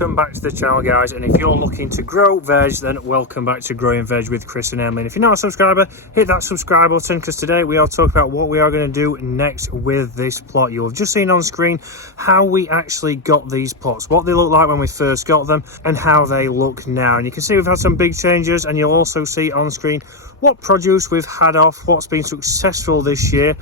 welcome back to the channel, guys. And if you're looking to grow veg, then welcome back to Growing Veg with Chris and Emilee. And if you're not a subscriber, hit that subscribe button, because today we are talking about what we are going to do next with this plot. You'll have just seen on screen how we actually got these plots, what they look like when we first got them and how they look now. And you can see we've had some big changes, and you'll also see on screen what produce we've had off, what's been successful this year.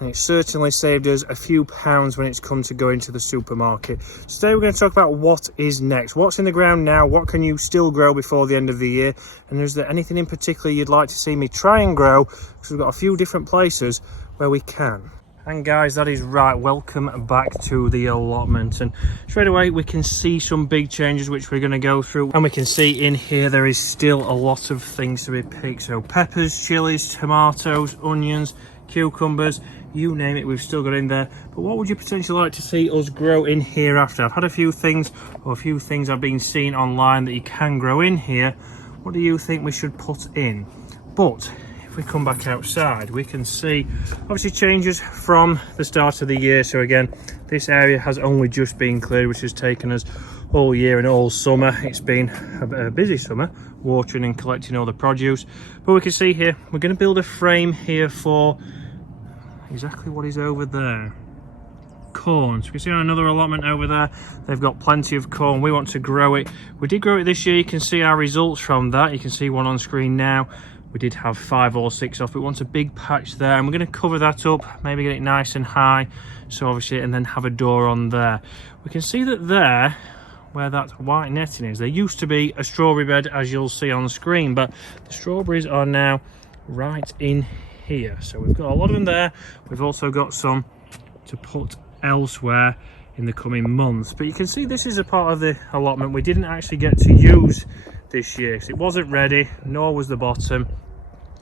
And it certainly saved us a few pounds when it's come to going to the supermarket. So today we're going to talk about what is next, what's in the ground now, what can you still grow before the end of the year, and is there anything in particular you'd like to see me try and grow, because we've got a few different places where we can. And guys, that is right, welcome back to the allotment. And straight away we can see some big changes which we're going to go through, and we can see in here there is still a lot of things to be picked. So peppers, chilies, tomatoes, onions, cucumbers, you name it, we've still got in there. But what would you potentially like to see us grow in here after? I've had a few things I've been seeing online that you can grow in here. What do you think we should put in? But if we come back outside, we can see obviously changes from the start of the year. So again, this area has only just been cleared, which has taken us all year and all summer. It's been a busy summer, watering and collecting all the produce. But we can see here, we're going to build a frame here for exactly what is over there. Corn. So we can see on another allotment over there, they've got plenty of corn. We want to grow it. We did grow it this year. You can see our results from that. You can see one on screen now. We did have 5 or 6 off. We want a big patch there, and we're going to cover that up, maybe get it nice and high, so obviously, and then have a door on there. We can see that there, where that white netting is, there used to be a strawberry bed, as you'll see on screen, but the strawberries are now right in here. So we've got a lot of them there. We've also got some to put elsewhere in the coming months. But you can see this is a part of the allotment we didn't actually get to use this year, because it wasn't ready, nor was the bottom,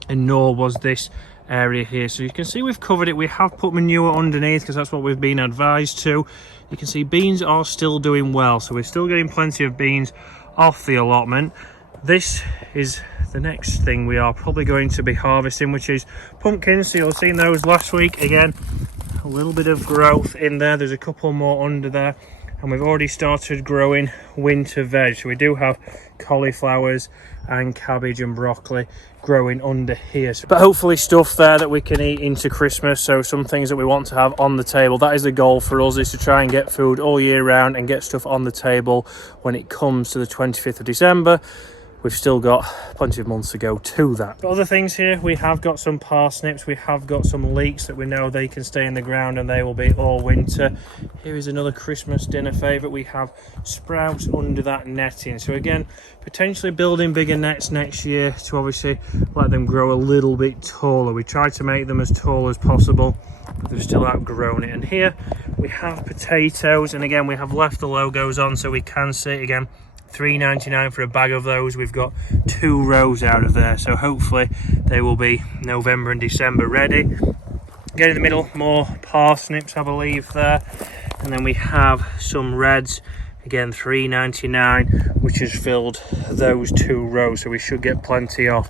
and nor was this area here. So you can see we've covered it. We have put manure underneath because that's what we've been advised to. You can see beans are still doing well, so we're still getting plenty of beans off the allotment. This is the next thing we are probably going to be harvesting, which is pumpkins. So you'll have seen those last week. Again, a little bit of growth in there. There's a couple more under there, and we've already started growing winter veg. So we do have cauliflowers and cabbage and broccoli growing under here, but hopefully stuff there that we can eat into Christmas. So some things that we want to have on the table. That is the goal for us, is to try and get food all year round and get stuff on the table when it comes to the 25th of December. We've still got plenty of months to go to that. But other things here, we have got some parsnips, we have got some leeks that we know they can stay in the ground and they will be all winter. Here is another Christmas dinner favourite. We have sprouts under that netting. So again, potentially building bigger nets next year to obviously let them grow a little bit taller. We tried to make them as tall as possible, but they've still outgrown it. And here we have potatoes, and again we have left the logos on so we can see it again. $3.99 for a bag of those. We've got 2 rows out of there, so hopefully they will be November and December ready. Again in the middle, more parsnips I believe there, and then we have some reds, again $3.99, which has filled those 2 rows, so we should get plenty off.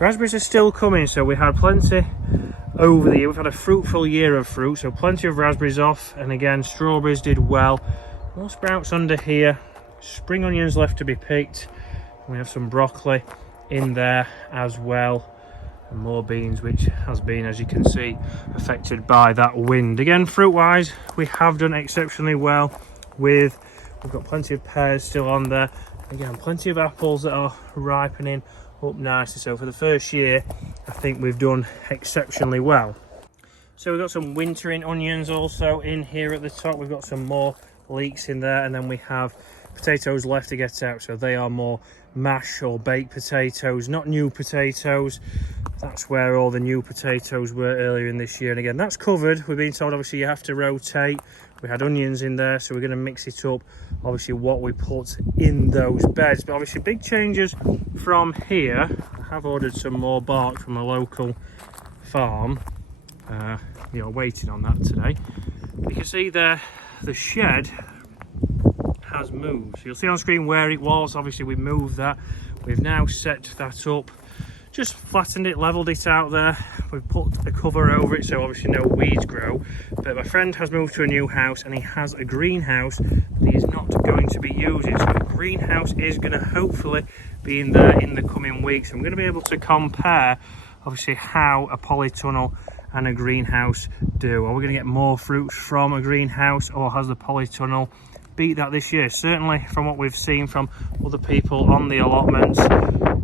Raspberries are still coming, so we had plenty over the year. We've had a fruitful year of fruit, so plenty of raspberries off, and again strawberries did well. More sprouts under here. Spring onions left to be picked. We have some broccoli in there as well, and more beans, which has been, as you can see, affected by that wind. Again, fruit wise, we have done exceptionally well we've got plenty of pears still on there. Again, plenty of apples that are ripening up nicely. So for the first year, I think we've done exceptionally well. So we've got some wintering onions also in here at the top. We've got some more leeks in there, and then we have potatoes left to get out, so they are more mash or baked potatoes, not new potatoes. That's where all the new potatoes were earlier in this year, and again that's covered. We've been told obviously you have to rotate. We had onions in there, so we're going to mix it up, obviously what we put in those beds. But obviously big changes from here. I have ordered some more bark from a local farm. We are waiting on that today. You can see there the shed has moved, so you'll see on screen where it was. Obviously we moved that. We've now set that up, just flattened it, leveled it out there. We've put a cover over it so obviously no weeds grow. But my friend has moved to a new house, and he has a greenhouse that he is not going to be using. So the greenhouse is going to hopefully be in there in the coming weeks. I'm going to be able to compare obviously how a polytunnel and a greenhouse do. Are we going to get more fruits from a greenhouse, or has the polytunnel beat that this year? Certainly from what we've seen from other people on the allotments,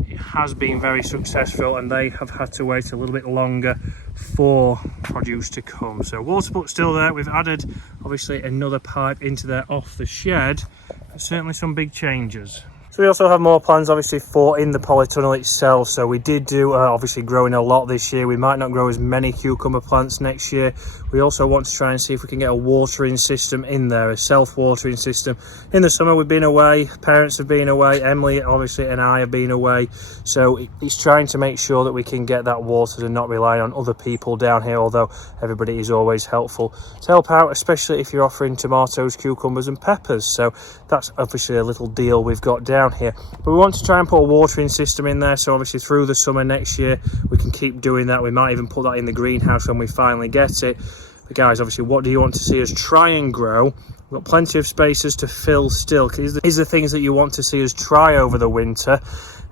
it has been very successful, and they have had to wait a little bit longer for produce to come. So water pump still there. We've added obviously another pipe into there off the shed, but certainly some big changes. So we also have more plans obviously for in the polytunnel itself. So we did do obviously growing a lot this year. We might not grow as many cucumber plants next year. We also want to try and see if we can get a watering system in there, a self-watering system. In the summer we've been away, parents have been away, Emily obviously and I have been away. So it's trying to make sure that we can get that watered and not rely on other people down here, although everybody is always helpful to help out, especially if you're offering tomatoes, cucumbers and peppers. So that's obviously a little deal we've got down here. But we want to try and put a watering system in there, so obviously through the summer next year we can keep doing that. We might even put that in the greenhouse when we finally get it. But guys, obviously what do you want to see us try and grow? We've got plenty of spaces to fill still. These are the things that you want to see us try over the winter.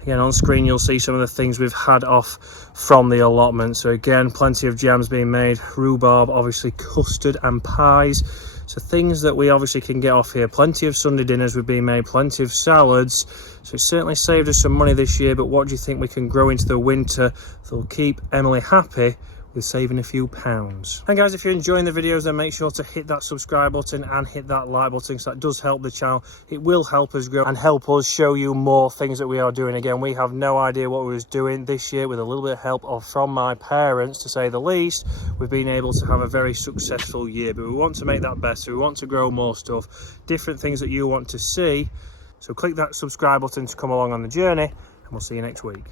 Again, on screen you'll see some of the things we've had off from the allotment. So again, plenty of jams being made, rhubarb, obviously custard and pies. So things that we obviously can get off here. Plenty of Sunday dinners we've been made, plenty of salads. So it certainly saved us some money this year, but what do you think we can grow into the winter that'll keep Emily happy with saving a few pounds? And guys, if you're enjoying the videos, then make sure to hit that subscribe button and hit that like button, because that does help the channel. It will help us grow and help us show you more things that we are doing. Again, we have no idea what we was doing this year. With a little bit of help from my parents, to say the least, we've been able to have a very successful year. But we want to make that better. We want to grow more stuff, different things that you want to see. So click that subscribe button to come along on the journey, and we'll see you next week.